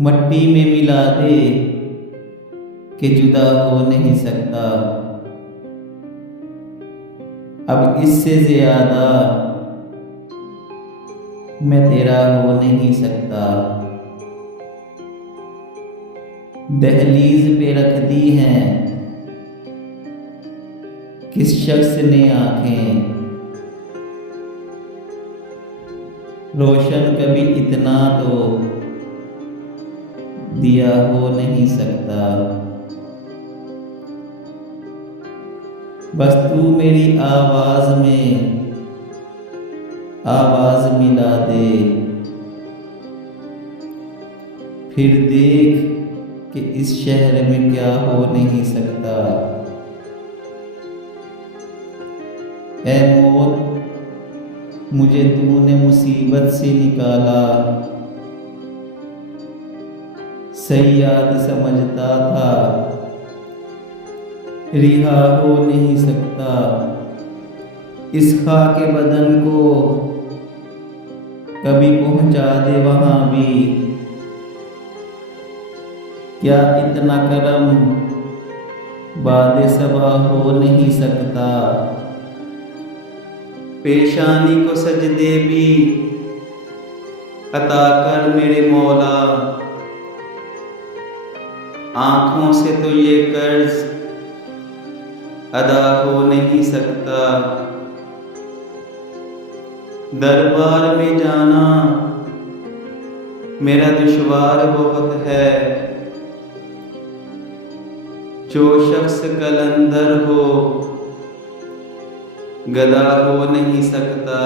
मट्टी में मिला दे कि जुदा हो नहीं सकता। अब इससे ज्यादा मैं तेरा हो नहीं सकता। दहलीज पे रख दी हैं किस शख्स ने आंखें, रोशन कभी इतना तो दिया हो नहीं सकता। बस तू मेरी आवाज में आवाज मिला दे, फिर देख कि इस शहर में क्या हो नहीं सकता। ऐ मौत, मुझे तूने मुसीबत से निकाला, सयाद समझता था रिहा हो नहीं सकता। इस खाके बदन को कभी पहुंचा दे वहां भी, क्या इतना करम बादे सबा हो नहीं सकता। पेशानी को सजदे भी अता कर मेरे मौला, आंखों से तो ये कर्ज अदा हो नहीं सकता। दरबार में जाना मेरा दुश्वार बहुत है, जो शख्स कलंदर हो गदा हो नहीं सकता।